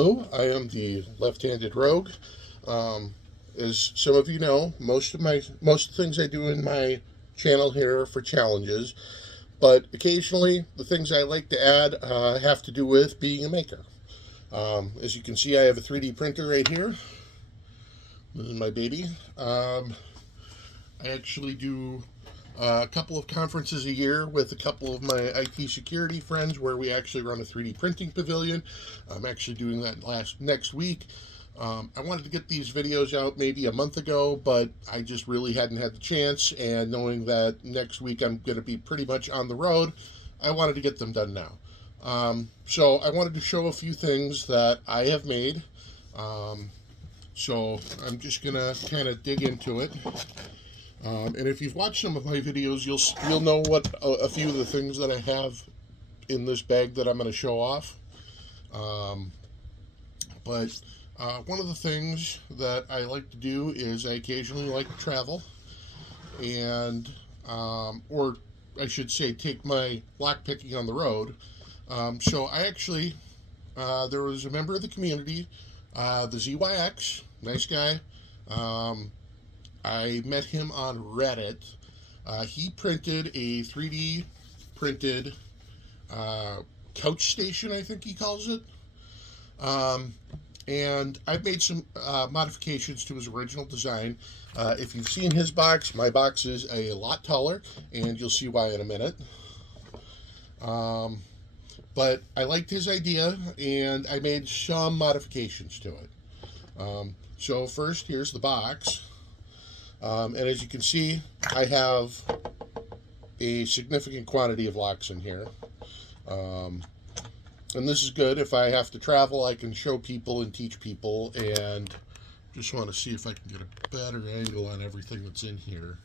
Hello, I am the left-handed rogue. As some of you know, most things I do in my channel here are for challenges, but occasionally the things I like to add have to do with being a maker. As you can see, I have a 3D printer right here. This is my baby. I actually do a couple of conferences a year with a couple of my IT security friends where we actually run a 3D printing pavilion. I'm actually doing that next week. I wanted to get these videos out maybe a month ago, but I just really hadn't had the chance, and knowing that next week I'm going to be pretty much on the road, I wanted to get them done now. So I wanted to show a few things that I have made. So I'm just going to kind of dig into it. And if you've watched some of my videos, you'll know what a few of the things that I have in this bag that I'm going to show off. But one of the things that I like to do is I occasionally like to travel, and or I should say take my lock picking on the road. So I actually there was a member of the community, the ZYX, nice guy. I met him on Reddit. He printed a 3D printed couch station, I think he calls it. And I've made some modifications to his original design. If you've seen his box, my box is a lot taller, and you'll see why in a minute. But I liked his idea, and I made some modifications to it. So first, here's the box. And as you can see, I have a significant quantity of locks in here. And this is good. If I have to travel, I can show people and teach people, and just want to see if I can get a better angle on everything that's in here.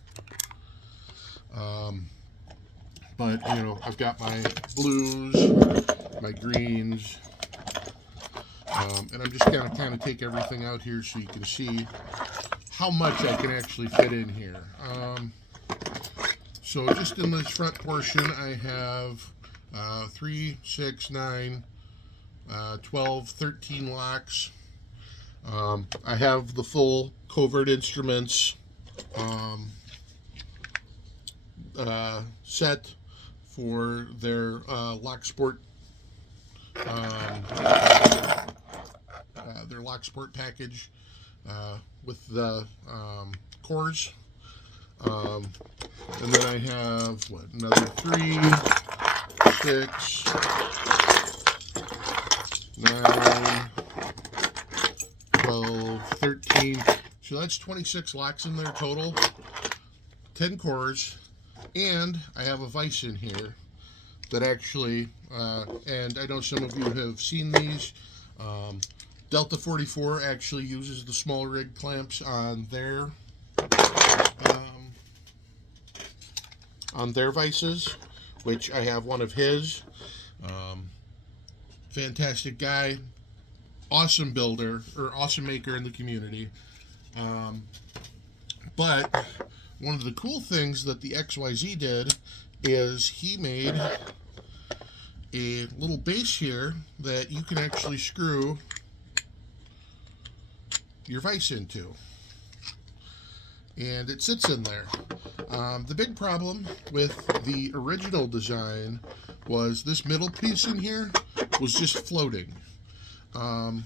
But, you know, I've got my blues, my greens, and I'm just going to kind of take everything out here so you can see how much I can actually fit in here. So just in this front portion, I have 3, 6, 9, 12, 13 locks. I have the full covert instruments set for their locksport package with the cores. And then I have another 3, 6, 9, 12, 13. So that's 26 locks in there total, 10 cores, and I have a vise in here that actually, and I know some of you have seen these. Delta 44 actually uses the small rig clamps on their vices, which I have one of his. Fantastic guy, awesome builder, or awesome maker in the community. But one of the cool things that the XYZ did is he made a little base here that you can actually screw your vise into, and it sits in there. The big problem with the original design was this middle piece in here was just floating. And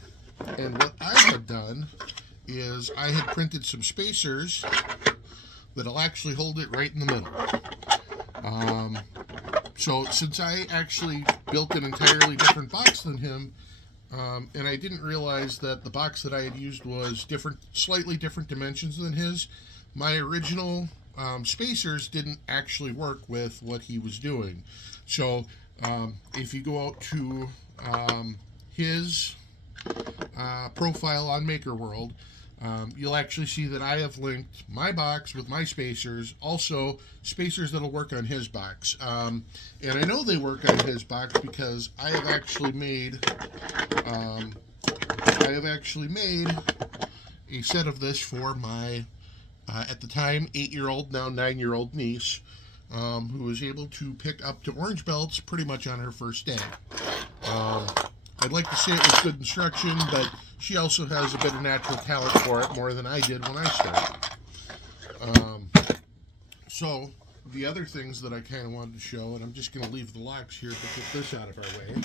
what I had done is I had printed some spacers that'll actually hold it right in the middle. So since I actually built an entirely different box than him, and I didn't realize that the box that I had used was slightly different dimensions than his, my original spacers didn't actually work with what he was doing. So if you go out to his profile on Maker World, you'll actually see that I have linked my box with my spacers, also spacers that'll work on his box. And I know they work on his box because I have actually made a set of this for my at the time 8-year-old, now 9-year-old niece, who was able to pick up to orange belts pretty much on her first day. I'd like to say it was good instruction, but she also has a bit of natural talent for it, more than I did when I started. Um, so the other things that I kind of wanted to show, and I'm just going to leave the locks here to get this out of our way,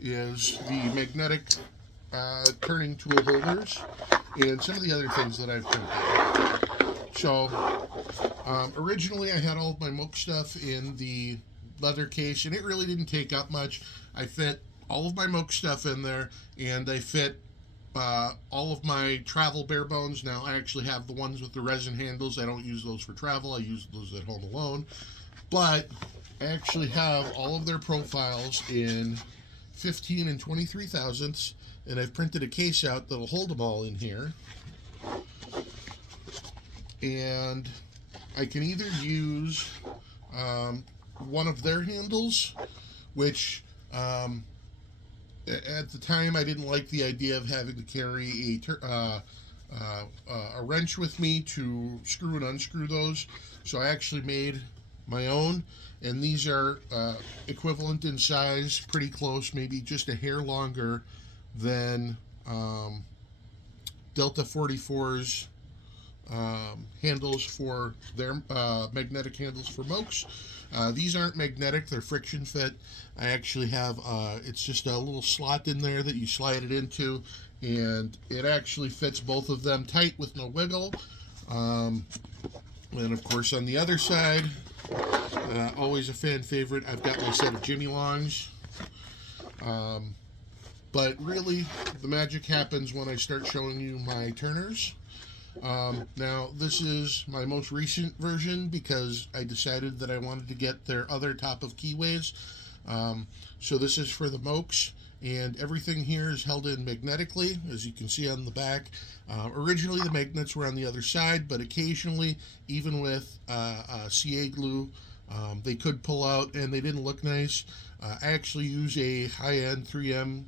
is the magnetic turning tool holders and some of the other things that I've printed. So originally I had all of my Mook stuff in the leather case, and it really didn't take up much. I fit all of my Mook stuff in there, and I fit all of my travel bare bones. Now I actually have the ones with the resin handles. I don't use those for travel. I use those at home alone. But I actually have all of their profiles in 15 and 23 thousandths, and I've printed a case out that'll hold them all in here. And I can either use one of their handles, which at the time I didn't like the idea of having to carry a wrench with me to screw and unscrew those, so I actually made my own, and these are equivalent in size, pretty close, maybe just a hair longer than Delta 44's handles for their magnetic handles for Mokes. These aren't magnetic, they're friction fit. I actually have, it's just a little slot in there that you slide it into, and it actually fits both of them tight with no wiggle. And of course on the other side, always a fan favorite, I've got my set of Jimmy Longs. But really, the magic happens when I start showing you my turners. Now, this is my most recent version because I decided that I wanted to get their other top of keyways. So this is for the Mokes, and everything here is held in magnetically, as you can see on the back. Originally, the magnets were on the other side, but occasionally, even with CA glue, they could pull out and they didn't look nice. I actually use a high-end 3M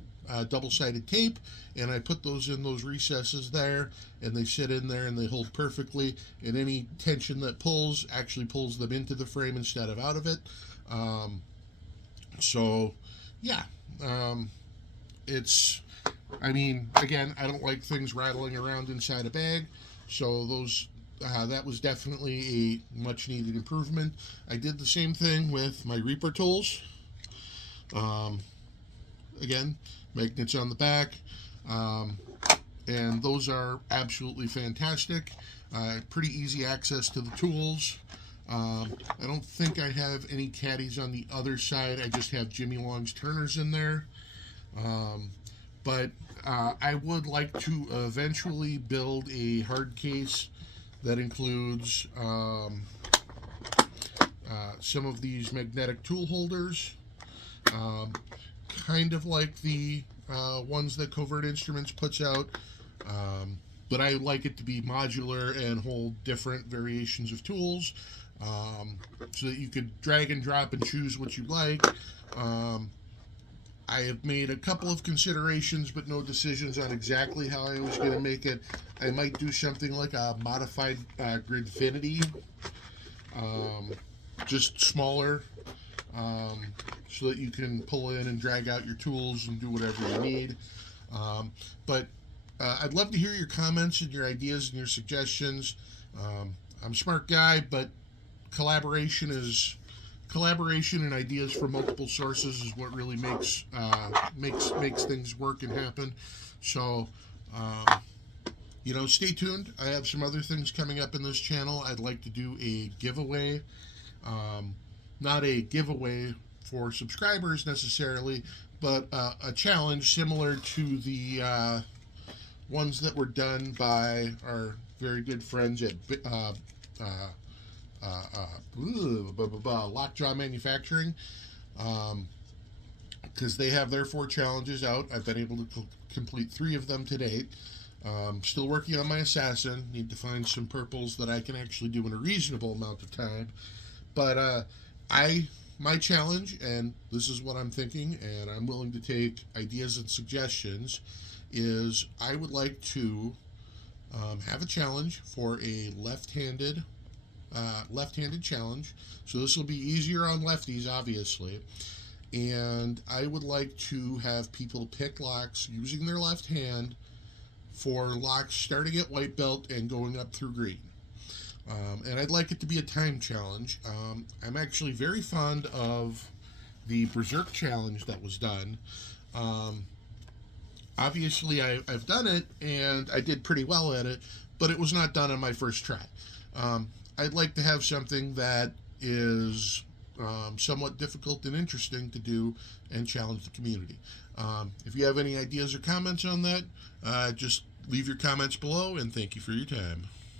double-sided tape, and I put those in those recesses there, and they sit in there and they hold perfectly, and any tension that pulls actually pulls them into the frame instead of out of it. So yeah, it's, I mean, again, I don't like things rattling around inside a bag, so those that was definitely a much needed improvement. I did the same thing with my Reaper tools. Again, magnets on the back, and those are absolutely fantastic. Pretty easy access to the tools. I don't think I have any caddies on the other side. I just have Jimmy Long's turners in there. But I would like to eventually build a hard case that includes some of these magnetic tool holders, kind of like the ones that Covert Instruments puts out, but I like it to be modular and hold different variations of tools, so that you could drag and drop and choose what you like. I have made a couple of considerations, but no decisions on exactly how I was going to make it. I might do something like a modified Gridfinity, just smaller, so that you can pull in and drag out your tools and do whatever you need. But I'd love to hear your comments and your ideas and your suggestions. I'm a smart guy, but collaboration and ideas from multiple sources is what really makes things work and happen. So stay tuned. I have some other things coming up in this channel. I'd like to do a giveaway, not a giveaway for subscribers necessarily, but a challenge similar to the ones that were done by our very good friends at Lockjaw Manufacturing, because they have their 4 challenges out. I've been able to complete 3 of them to date. Still working on my Assassin. Need to find some purples that I can actually do in a reasonable amount of time. But my challenge, and this is what I'm thinking, and I'm willing to take ideas and suggestions, is I would like to have a challenge for a left-handed challenge. So this will be easier on lefties, obviously. and I would like to have people pick locks using their left hand for locks starting at white belt and going up through green. And I'd like it to be a time challenge. I'm actually very fond of the Berserk challenge that was done. Um, Obviously, I've done it and I did pretty well at it, but it was not done on my first try. I'd like to have something that is somewhat difficult and interesting to do and challenge the community. If you have any ideas or comments on that, just leave your comments below, and thank you for your time.